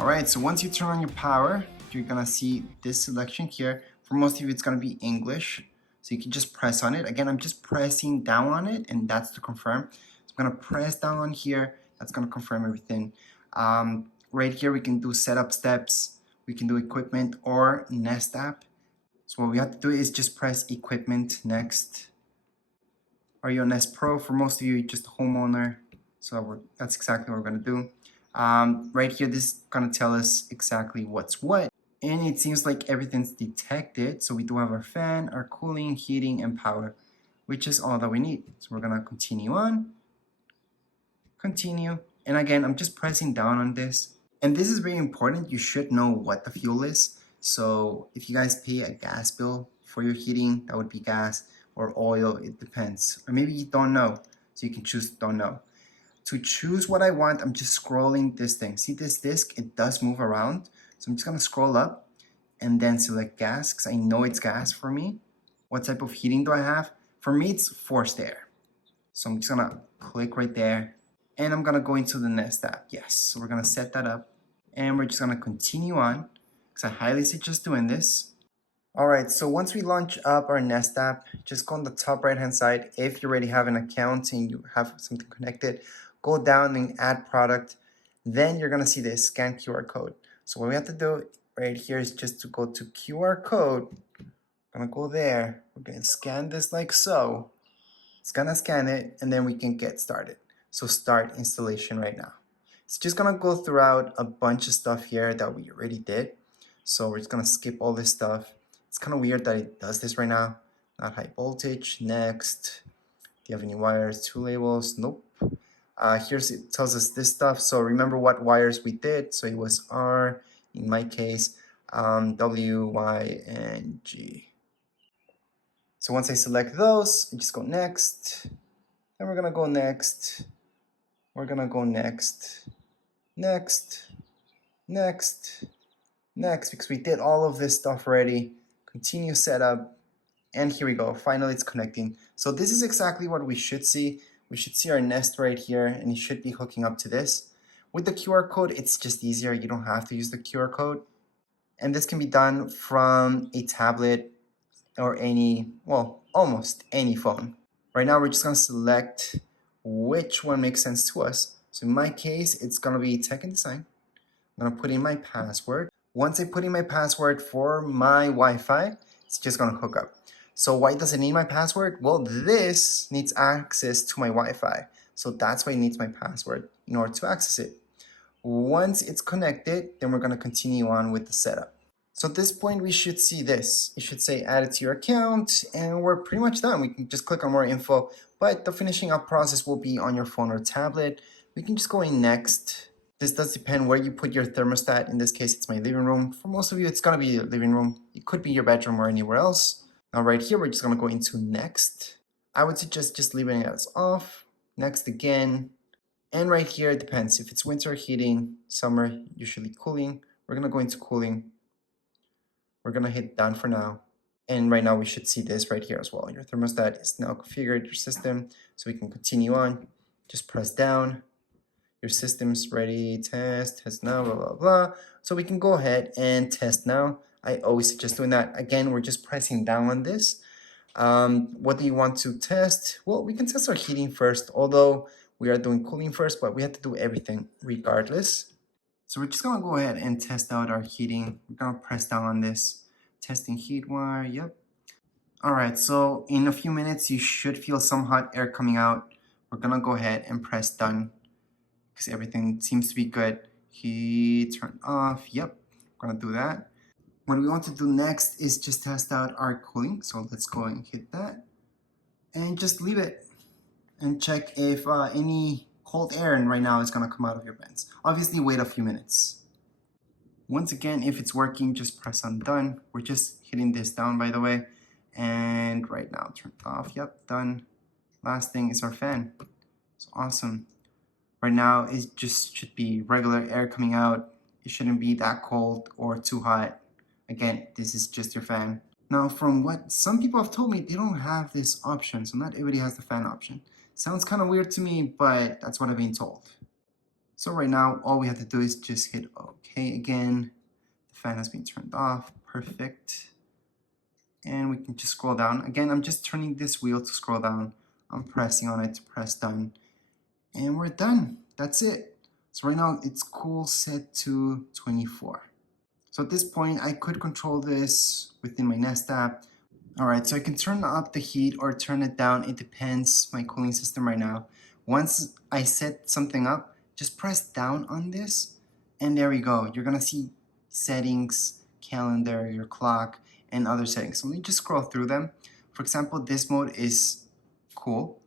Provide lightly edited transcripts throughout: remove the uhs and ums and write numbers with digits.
All right, so once you turn on your power, you're gonna see this selection here. For most of you, it's gonna be English. So you can just press on it. Again, I'm just pressing down on it, and that's to confirm. So I'm gonna press down on here. That's gonna confirm everything. Right here, we can do setup steps. We can do equipment or Nest app. So what we have to do is just press equipment next. Are you a Nest Pro? For most of you, just a homeowner. So that's exactly what we're gonna do. Right here, this is gonna tell us exactly what's what. And it seems like everything's detected. So we do have our fan, our cooling, heating, and power, which is all that we need. So we're gonna continue on, continue. And again, I'm just pressing down on this. And this is very important. You should know what the fuel is. So if you guys pay a gas bill for your heating, that would be gas or oil, it depends. Or maybe you don't know, so you can choose don't know. To choose what I want, I'm just scrolling this thing. See this disc? It does move around. So I'm just gonna scroll up and then select gas, because I know it's gas for me. What type of heating do I have? For me, it's forced air. So I'm just gonna click right there. And I'm gonna go into the Nest app. Yes, so we're gonna set that up. And we're just gonna continue on, because I highly suggest doing this. All right, so once we launch up our Nest app, just go on the top right-hand side. If you already have an account and you have something connected, go down and add product. Then you're gonna see this scan QR code. So what we have to do right here is just to go to QR code. I'm gonna go there. We're gonna scan this like so. It's gonna scan it, and then we can get started. So start installation right now. It's just gonna go throughout a bunch of stuff here that we already did. So we're just gonna skip all this stuff. It's kind of weird that it does this right now. Not high voltage. Next. Do you have any wires? Two labels. Nope. Here's it tells us this stuff. So remember what wires we did. So it was R, in my case, W, Y, and G. So once I select those, I just go next. Then we're gonna go next. We're gonna go next, next, next, next, because we did all of this stuff already. Continue setup, and here we go. Finally, it's connecting. So this is exactly what we should see. We should see our Nest right here, and it should be hooking up to this. With the QR code, it's just easier. You don't have to use the QR code. And this can be done from a tablet or any, well, almost any phone. Right now, we're just gonna select which one makes sense to us. So in my case, it's gonna be tech and design. I'm gonna put in my password. Once I put in my password for my Wi-Fi, it's just gonna hook up. So why does it need my password? Well, this needs access to my Wi-Fi. So that's why it needs my password in order to access it. Once it's connected, then we're gonna continue on with the setup. So at this point, we should see this. It should say add it to your account, and we're pretty much done. We can just click on more info, but the finishing up process will be on your phone or tablet. We can just go in next. This does depend where you put your thermostat. In this case, it's my living room. For most of you, it's gonna be your living room. It could be your bedroom or anywhere else. Now right here, we're just gonna go into next. I would suggest just leaving it as off. Next again. And right here, it depends. If it's winter, heating, summer, usually cooling. We're gonna go into cooling. We're gonna hit done for now. And right now we should see this right here as well. Your thermostat is now configured, your system. So we can continue on. Just press down. Your system's ready, test now, blah, blah, blah. So we can go ahead and test now. I always suggest doing that. Again, we're just pressing down on this. What do you want to test? Well, we can test our heating first, although we are doing cooling first, but we have to do everything regardless. So we're just gonna go ahead and test out our heating. We're gonna press down on this. Testing heat wire, yep. All right, so in a few minutes, you should feel some hot air coming out. We're gonna go ahead and press done because everything seems to be good. Heat turned off, yep, we're gonna do that. What we want to do next is just test out our cooling. So let's go and hit that and just leave it and check if any cold air right now is gonna come out of your vents. Obviously, wait a few minutes. Once again, if it's working, just press on done. We're just hitting this down, by the way. And right now, turned off, yep, done. Last thing is our fan. It's awesome. Right now, it just should be regular air coming out. It shouldn't be that cold or too hot. Again, this is just your fan. Now, from what some people have told me, they don't have this option. So not everybody has the fan option. Sounds kind of weird to me, but that's what I've been told. So right now, all we have to do is just hit OK again. The fan has been turned off. Perfect. And we can just scroll down. Again, I'm just turning this wheel to scroll down. I'm pressing on it to press done. And we're done. That's it. So right now, it's cool set to 24. So at this point, I could control this within my Nest app. All right, so I can turn up the heat or turn it down. It depends my cooling system right now. Once I set something up, just press down on this, and there we go. You're gonna see settings, calendar, your clock, and other settings. So let me just scroll through them. For example, this mode is cool.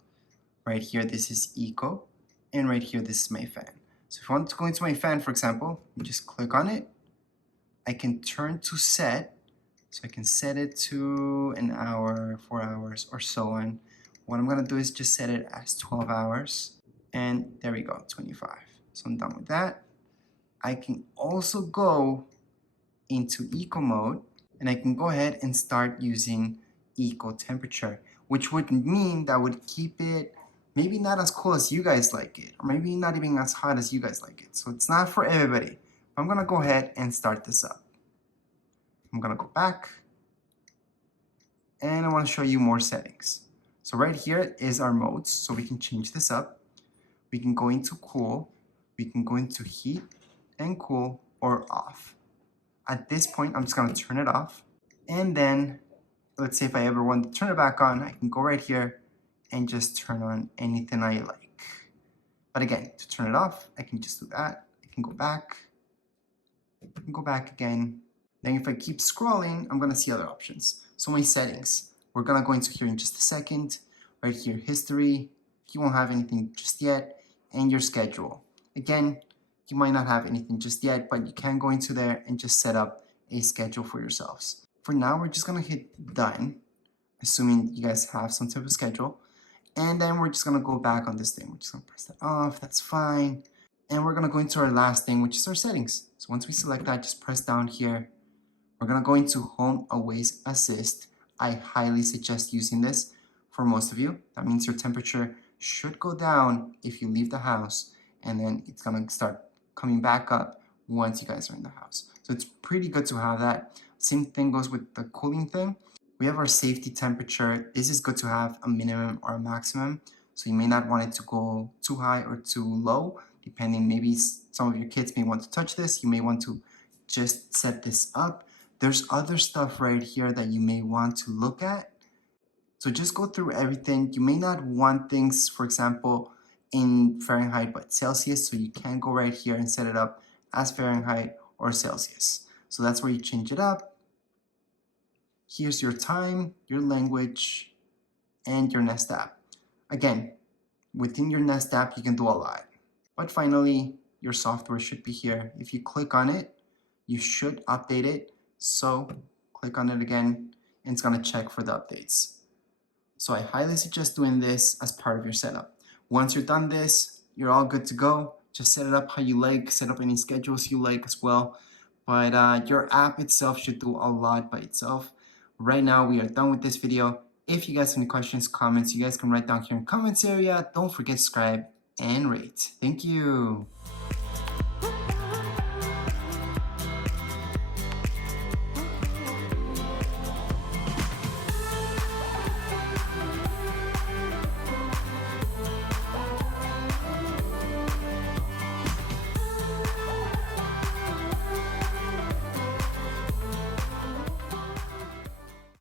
Right here, this is eco, and right here, this is my fan. So if I want to go into my fan, for example, you just click on it. I can turn to set, so I can set it to an hour, 4 hours, or so on. What I'm gonna do is just set it as 12 hours, and there we go, 25. So I'm done with that. I can also go into eco mode, and I can go ahead and start using eco temperature, which would mean that would keep it maybe not as cool as you guys like it, or maybe not even as hot as you guys like it. So it's not for everybody. I'm gonna go ahead and start this up. I'm gonna go back, and I wanna show you more settings. So right here is our modes, so we can change this up. We can go into cool, we can go into heat and cool or off. At this point, I'm just gonna turn it off. And then, let's say if I ever want to turn it back on, I can go right here and just turn on anything I like. But again, to turn it off, I can just do that. I can go back, I can go back again. Then if I keep scrolling, I'm gonna see other options. So my settings, we're gonna go into here in just a second. Right here, history, you won't have anything just yet, and your schedule. Again, you might not have anything just yet, but you can go into there and just set up a schedule for yourselves. For now, we're just gonna hit done, assuming you guys have some type of schedule. And then we're just gonna go back on this thing. We're just gonna press that off, that's fine. And we're gonna go into our last thing, which is our settings. So once we select that, just press down here. We're gonna go into Home Always Assist. I highly suggest using this for most of you. That means your temperature should go down if you leave the house, and then it's gonna start coming back up once you guys are in the house. So it's pretty good to have that. Same thing goes with the cooling thing. We have our safety temperature. This is good to have a minimum or a maximum. So you may not want it to go too high or too low, depending. Maybe some of your kids may want to touch this. You may want to just set this up. There's other stuff right here that you may want to look at. So just go through everything. You may not want things, for example, in Fahrenheit but Celsius, so you can go right here and set it up as Fahrenheit or Celsius. So that's where you change it up. Here's your time, your language, and your Nest app. Again, within your Nest app, you can do a lot. But finally, your software should be here. If you click on it, you should update it. So click on it again, and it's gonna check for the updates. So I highly suggest doing this as part of your setup. Once you're done this, you're all good to go. Just set it up how you like, set up any schedules you like as well. But your app itself should do a lot by itself. Right now, we are done with this video. If you guys have any questions, comments, you guys can write down here in the comments area. Don't forget to subscribe and rate. Thank you.